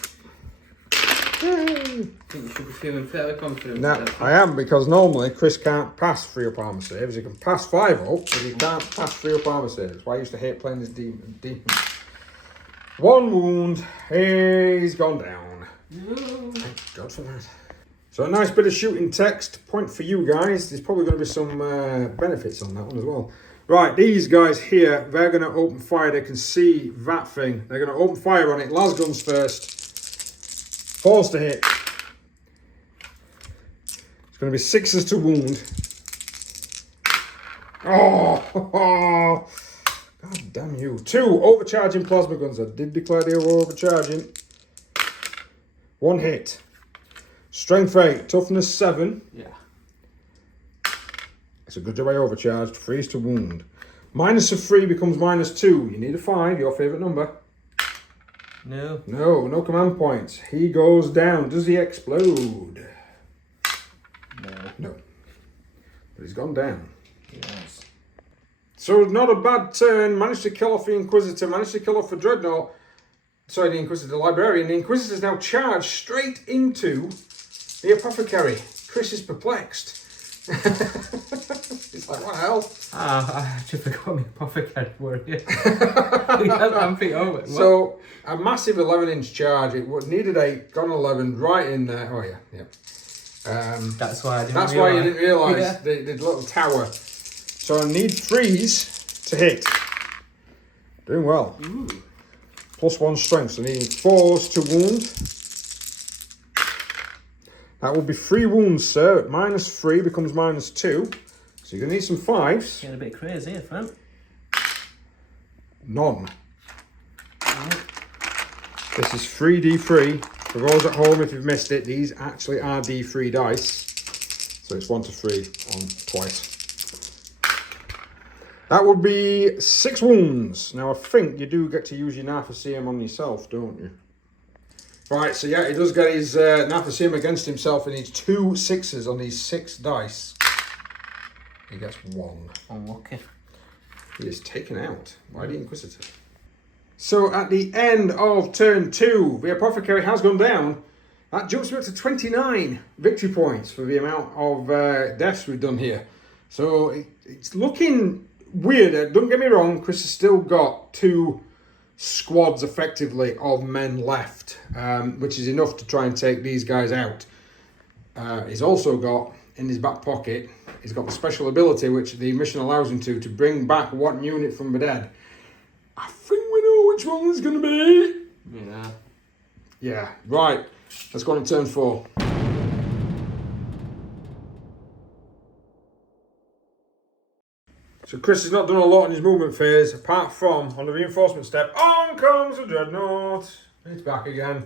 I think you should be feeling fairly confident. Now, I am, because normally Chris can't pass 3 up armour saves. He can pass 5 up, but he can't pass 3 up armour saves. That's why I used to hate playing this demon. 1 wound. He's gone down. No. Thank God for that. So a nice bit of shooting text. Point for you guys. There's probably going to be some benefits on that one as well. Right, these guys here, they're going to open fire. They can see that thing. They're going to open fire on it. Las guns first. 4s to hit. It's going to be 6s to wound. Oh, God damn you. 2 overcharging plasma guns. I did declare they were overcharging. 1 hit. Strength 8, toughness 7. Yeah. It's a good job I overcharged. 3s to wound. -3 becomes -2. You need a 5, your favourite number. No. No command points. He goes down. Does he explode? No. But he's gone down. Yes. So not a bad turn. Managed to kill off the Inquisitor. Managed to kill off the Dreadnought. Sorry, the Inquisitor, the Librarian. The Inquisitor's now charged straight into the Apothecary. Chris is perplexed. He's like, what the hell? I actually forgot my apothecary were here. I'm thinking, oh, what? So, a massive 11-inch charge. It needed 8, got an 11 right in there. Oh, yeah. That's why I didn't That's why you realise. didn't realise Yeah. the little tower. So I need 3s to hit. Doing well. Ooh. +1 strength, so needing 4s to wound. That will be 3 wounds, sir. -3 becomes -2. So you're going to need some 5s. Getting a bit crazy here, friend. None. This is 3d3. For those at home, if you've missed it, these actually are d3 dice. So it's 1 to 3 on twice. That would be 6 wounds. Now I think you do get to use your Nathaseum on yourself, don't you? Right, so yeah, he does get his Nathaseum against himself and needs 2 6s on these 6 dice. He gets 1. Unlucky. He is taken out by the Inquisitor. So at the end of turn 2, the Apothecary has gone down. That jumps me up to 29 victory points for the amount of deaths we've done here. So it's looking weird. Don't get me wrong, Chris has still got 2 squads effectively of men left, which is enough to try and take these guys out. He's also got in his back pocket, he's got the special ability which the mission allows him to bring back 1 unit from the dead. I think we know which one it's going to be. Yeah. Yeah, right. Let's go on to turn 4. So Chris has not done a lot in his movement phase, apart from on the reinforcement step. On comes the Dreadnought. It's back again.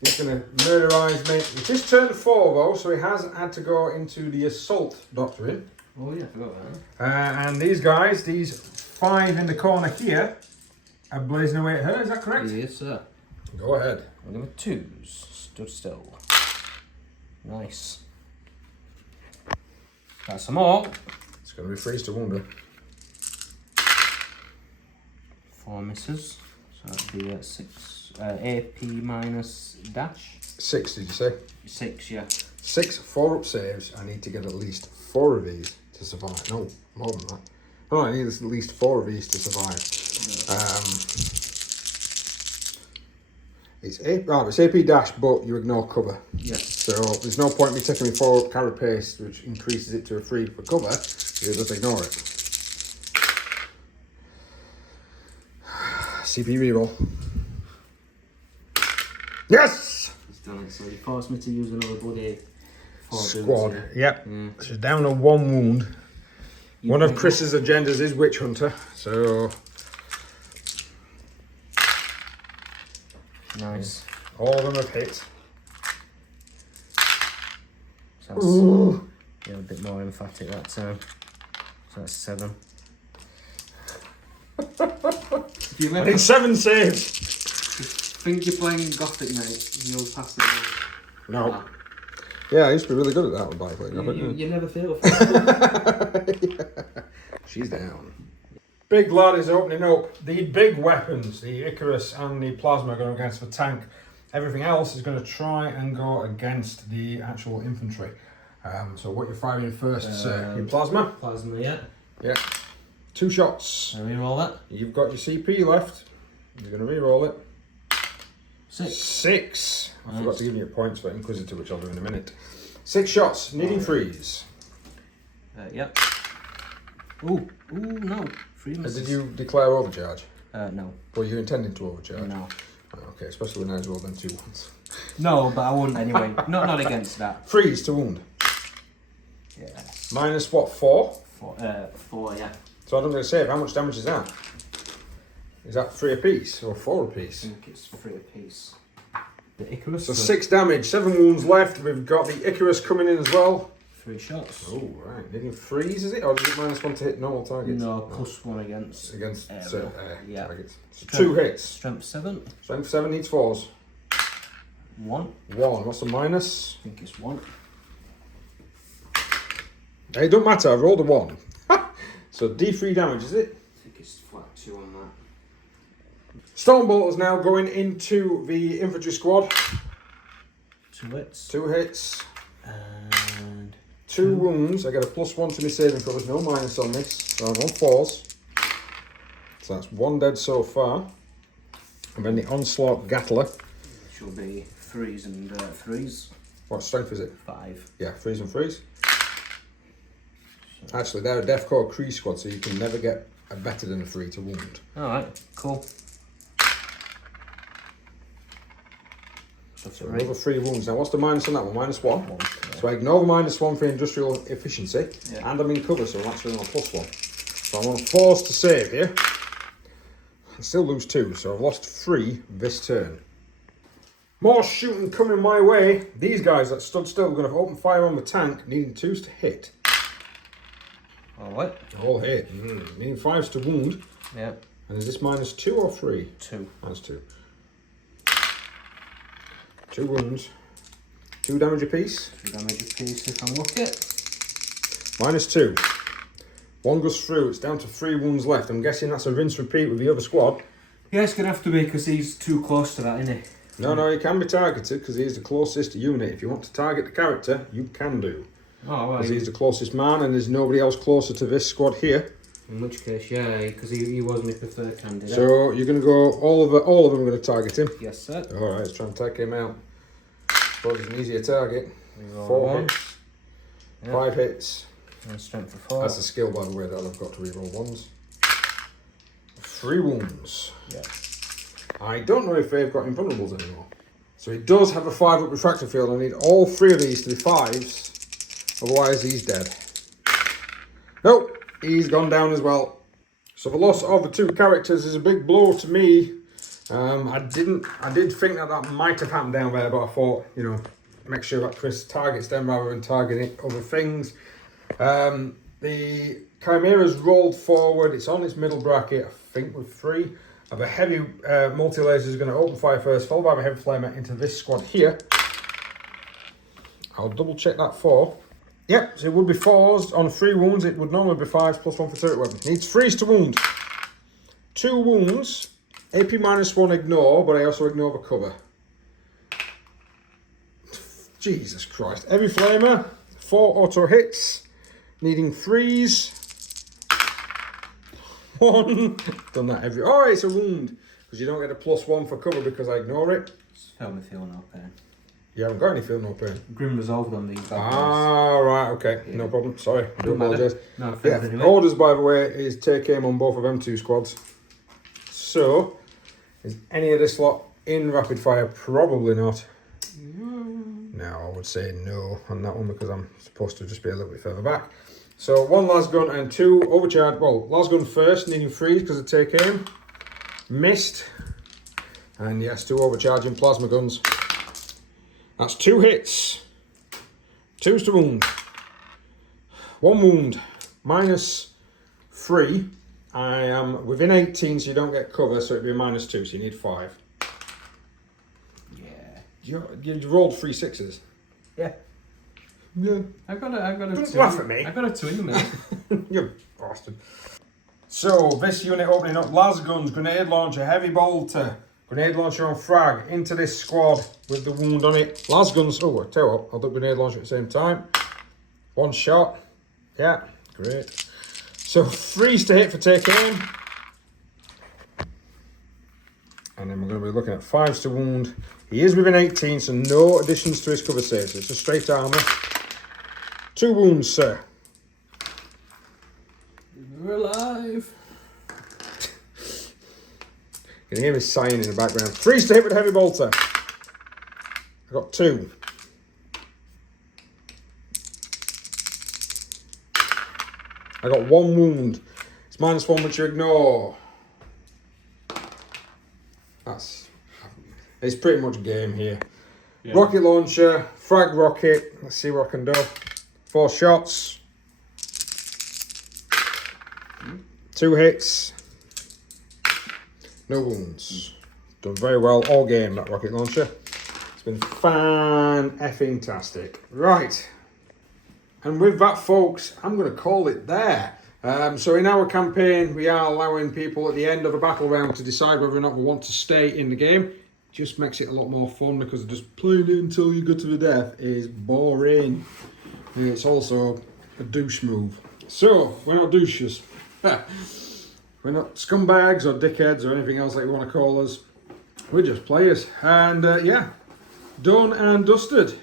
He's going to murderize me. It is turn 4 though, so he has had to go into the assault doctrine. Oh yeah, I forgot that. And these guys, these 5 in the corner here, are blazing away at her. Is that correct? Yes, sir. Go ahead. I'm going with 2s. Stood still. Nice. Got some more. It's going to be freeze to wound her. 4 misses. So that'd be 6. AP minus dash. 6, did you say? 6, yeah. 6 4-up saves. I need to get at least 4 of these to survive. No, more than that. Oh, I need at least 4 of these to survive. It's AP dash, but you ignore cover. Yes. So there's no point in me taking my 4-up carapace, which increases it to a 3 for cover. You just ignore it. CP reroll. Yes! He's done it. So he forced me to use another bloody Squad. boots, Yep. yeah. She's down on 1 wound. One of Chris's agendas is Witch Hunter, so Nice. all of them have hit. So that's a bit more emphatic that time. So that's 7. If you I need 7 saves. think you're playing Gothic, mate, you'll pass it. No. Yeah, I used to be really good at that one, by the way. You never fail. She's down. Big lad is opening up. The big weapons, the Icarus and the Plasma, are going against the tank. Everything else is going to try and go against the actual infantry. So what you're firing first, sir? Your Plasma? Plasma, yeah. Yeah. 2 shots. So reroll that. You've got your CP left. You're going to reroll it. 6. 6. I Nice. forgot to give you points for Inquisitor, which I'll do in a minute. 6 shots, needing freeze. Yep. Ooh, no. 3 misses. Did you declare overcharge? No. Were you intending to overcharge? No. Oh, okay, especially when I rolled them 2 ones. No, but I wouldn't anyway. not against that. Freeze to wound. Yes. Minus what, 4? 4, yeah. So I don't get to save. How much damage is that? Is that 3 apiece or 4 I apiece? think it's 3 apiece. The Icarus. So 6 damage, 7 wounds left. We've got the Icarus coming in as well. 3 shots. Oh, right. Needing freeze, is it? Or is it -1 to hit normal targets? No, +1 against. Against yeah. targets. So 2 hits. Strength 7. Strength 7 needs 4s. 1. 1. What's the minus? I think it's 1. Hey, it don't matter. I've rolled a 1. So D3 damage, is it? I think it's flat 2 on that. Stormbolt is now going into the infantry squad. 2 hits. 2 hits. And 2 wounds. I get a +1 to my saving throw. There's no minus on this. So I'm on 4s. So that's 1 dead so far. And then the Onslaught Gatler. she'll be 3s and 3s. What strength is it? 5. Yeah, 3s and 3s. Actually, they're a Defcore Cree squad, so you can never get a better than a 3 to wound. Alright, cool. So another 3 wounds. Now, what's the minus on that one? -1. 1. Yeah. So I ignore the -1 for industrial efficiency, Yeah. and I'm in cover, so I'm actually on a +1. So I'm on a force to save here. I still lose 2, so I've lost 3 this turn. More shooting coming my way. These guys that stood still are going to open fire on the tank, needing 2s to hit. Alright. All hit. Needing 5s to wound. Yep. And is this -2 or 3? 2. -2. 2 wounds. 2 damage apiece. 2 damage apiece if I'm lucky. -2. 1 goes through. It's down to 3 wounds left. I'm guessing that's a rinse repeat with the other squad. Yeah, it's going to have to be because he's too close to that, isn't he? No, he can be targeted because he is the closest unit. If you want to target the character, you can do. Oh, right. Because he's the closest man and there's nobody else closer to this squad here. In which case, yeah, because he was my preferred candidate. So you're going to go, all of them are going to target him. Yes, sir. Alright, let's try and take him out. Suppose it's an easier target. Roll 4 1. hits. Yep. 5 hits. And strength of 4. That's a skill, by the way, that I've got to reroll 1s. 3 wounds. Yeah. I don't know if they've got invulnerables anymore. So he does have a 5-up refractor field. I need all 3 of these to be 5s. Otherwise, he's dead. Nope, he's gone down as well. So the loss of the 2 characters is a big blow to me. I did think that might have happened down there, but I thought, you know, make sure that Chris targets them rather than targeting other things. The Chimera's rolled forward. It's on its middle bracket, I think, with 3. I have a heavy multi-laser is going to open fire first, followed by a heavy flamer into this squad here. I'll double check that 4. Yep, so it would be 4s on 3 wounds. It would normally be 5s plus 1 for turret weapon. Needs 3s to wound. 2 wounds. AP -1 ignore, but I also ignore the cover. Jesus Christ. Heavy flamer. 4 auto hits. Needing 3s. 1. Done that every... Oh, it's a wound. Because you don't get a +1 for cover because I ignore it. Felt me feel no pain. You haven't got any feel no pain. Grim resolved on these bad boys. Ah, right, okay. Yeah. No problem. Sorry, I do apologise. No, yeah, anyway. orders, by the way, is take aim on both of them 2 squads. So, is any of this lot in rapid fire? Probably not. No, I would say no on that one because I'm supposed to just be a little bit further back. So, 1 las gun and 2 overcharge. Well, las gun first, needing 3 because of take aim. Missed. And yes, 2 overcharging plasma guns. That's 2 hits. 2s to wound. 1 wound. -3. I am within 18, so you don't get cover, so it'd be a -2, so you need 5. Yeah. You rolled 3 6s. Yeah. Yeah. I got a Don't 2. laugh at me. I got a 2 in the middle. You bastard. So, this unit opening up las guns, grenade launcher, heavy bolter, grenade launcher on frag into this squad with the wound on it. Las guns, oh, I tell you what, I'll do grenade launcher at the same time. 1 shot. Yeah, great. So 3s to hit for take aim. And then we're going to be looking at 5s to wound. He is within 18, so no additions to his cover save. So it's just straight armour. 2 wounds, sir. We're alive. You can hear me sighing in the background. 3s to hit with a heavy bolter. I got 2. I got 1 wound. It's -1, which you ignore. It's pretty much game here. Yeah. Rocket launcher, frag rocket. Let's see what I can do. 4 shots. 2 hits. No wounds. Done very well all game, that rocket launcher. It's been fan-effing-tastic. Right. And with that, folks, I'm going to call it there. So in our campaign, we are allowing people at the end of a battle round to decide whether or not they want to stay in the game. Just makes it a lot more fun because just playing it until you go to the death is boring. And it's also a douche move. So, we're not douches. We're not scumbags or dickheads or anything else that you want to call us. We're just players. And yeah, done and dusted,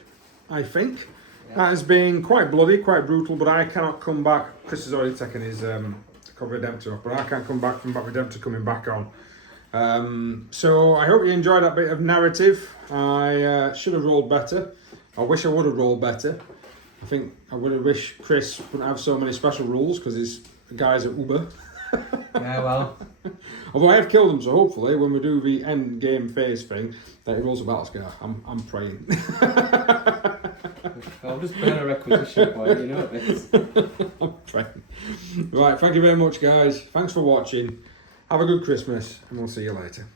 I think. That has been quite bloody, quite brutal, but I cannot come back. Chris has already taken his Redemptor off, but I can't come back from that Redemptor coming back on. So I hope you enjoyed that bit of narrative. I should have rolled better. I wish I would have rolled better. I think I would have wished Chris wouldn't have so many special rules because his guys are Uber. Yeah, well. Although I have killed him, so hopefully when we do the end game phase thing, that he rolls a battle scar. I'm praying. I'll just burn a requisition point, you know this. I'm praying. Right, thank you very much, guys. Thanks for watching. Have a good Christmas, and we'll see you later.